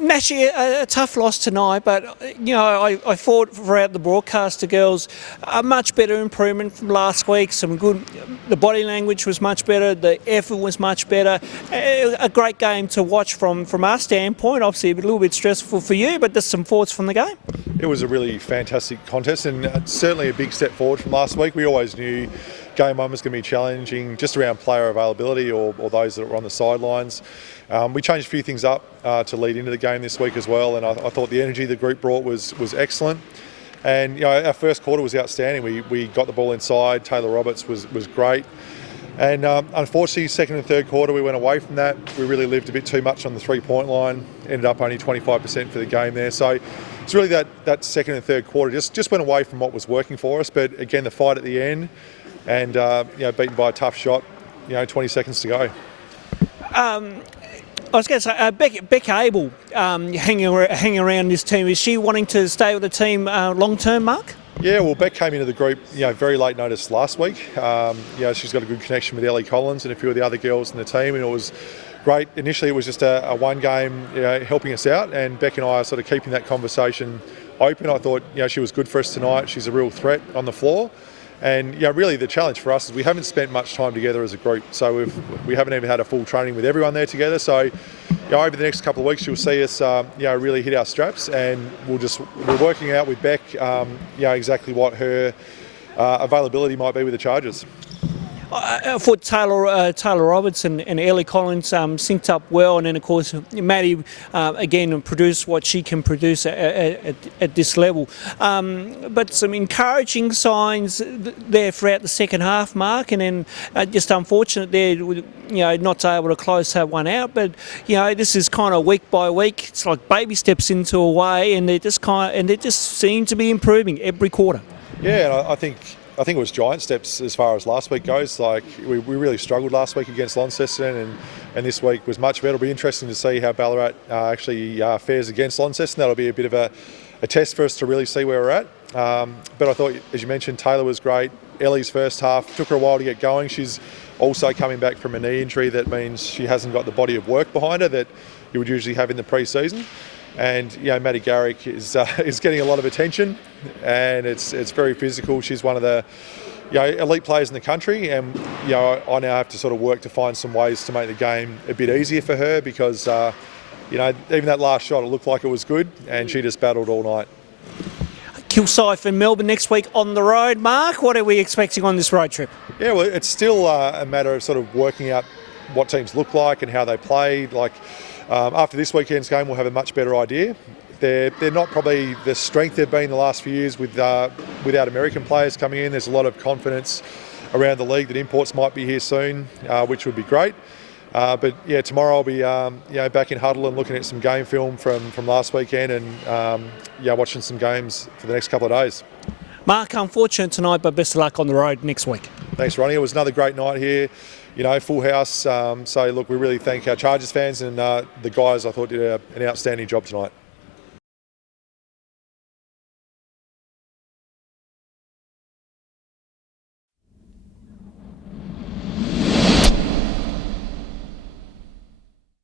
Nash, a tough loss tonight, but I thought throughout the broadcast the girls a much better improvement from last week. Some good, the body language was much better, the effort was much better. A great game to watch from our standpoint. Obviously a little bit stressful for you, but there's some thoughts from the game. It was a really fantastic contest and certainly a big step forward from last week. We always knew game one was going to be challenging just around player availability or those that were on the sidelines. We changed a few things up to lead into the game this week as well, and I thought the energy the group brought was excellent. And our first quarter was outstanding. We got the ball inside. Taylor Roberts was great. And unfortunately, second and third quarter, we went away from that. We really lived a bit too much on the three-point line. Ended up only 25% for the game there. So it's really that second and third quarter just went away from what was working for us. But again, the fight at the end, and beaten by a tough shot. 20 seconds to go. I was going to say, Beck Abel hanging around this team. Is she wanting to stay with the team long term, Mark? Yeah, well, Beck came into the group, very late notice last week. She's got a good connection with Ellie Collins and a few of the other girls in the team, and it was great. Initially, it was just a one game, helping us out, and Beck and I are sort of keeping that conversation open. I thought, she was good for us tonight. She's a real threat on the floor. And really the challenge for us is we haven't spent much time together as a group, so we haven't even had a full training with everyone there together. So over the next couple of weeks you'll see us really hit our straps, and we're working out with Beck exactly what her availability might be with the Chargers. I thought Taylor Roberts and Ellie Collins synced up well, and then of course Maddie again produced what she can produce at this level. But some encouraging signs there throughout the second half, Mark, and then just unfortunate there, not able to close that one out. But this is kind of week by week. It's like baby steps into a way, and they just seem to be improving every quarter. Yeah, and I think it was giant steps as far as last week goes. Like we really struggled last week against Launceston, and this week was much better. It'll be interesting to see how Ballarat actually fares against Launceston. That'll be a bit of a test for us to really see where we're at. But I thought, as you mentioned, Taylor was great. Ellie's first half took her a while to get going. She's also coming back from a knee injury. That means she hasn't got the body of work behind her that you would usually have in the pre-season. And Maddie Garrick is getting a lot of attention, and it's very physical. She's one of the elite players in the country, and I now have to sort of work to find some ways to make the game a bit easier for her, because even that last shot, it looked like it was good, and she just battled all night. Kilsyth and Melbourne next week on the road. Mark, what are we expecting on this road trip? Yeah, well, it's still a matter of sort of working out what teams look like and how they play. After this weekend's game, we'll have a much better idea. They're not probably the strength they've been the last few years without American players coming in. There's a lot of confidence around the league that imports might be here soon, which would be great. But tomorrow I'll be back in Huddle and looking at some game film from last weekend, and watching some games for the next couple of days. Mark, unfortunate tonight, but best of luck on the road next week. Thanks, Ronnie. It was another great night here. Full house. So look, we really thank our Chargers fans and the guys. I thought did an outstanding job tonight.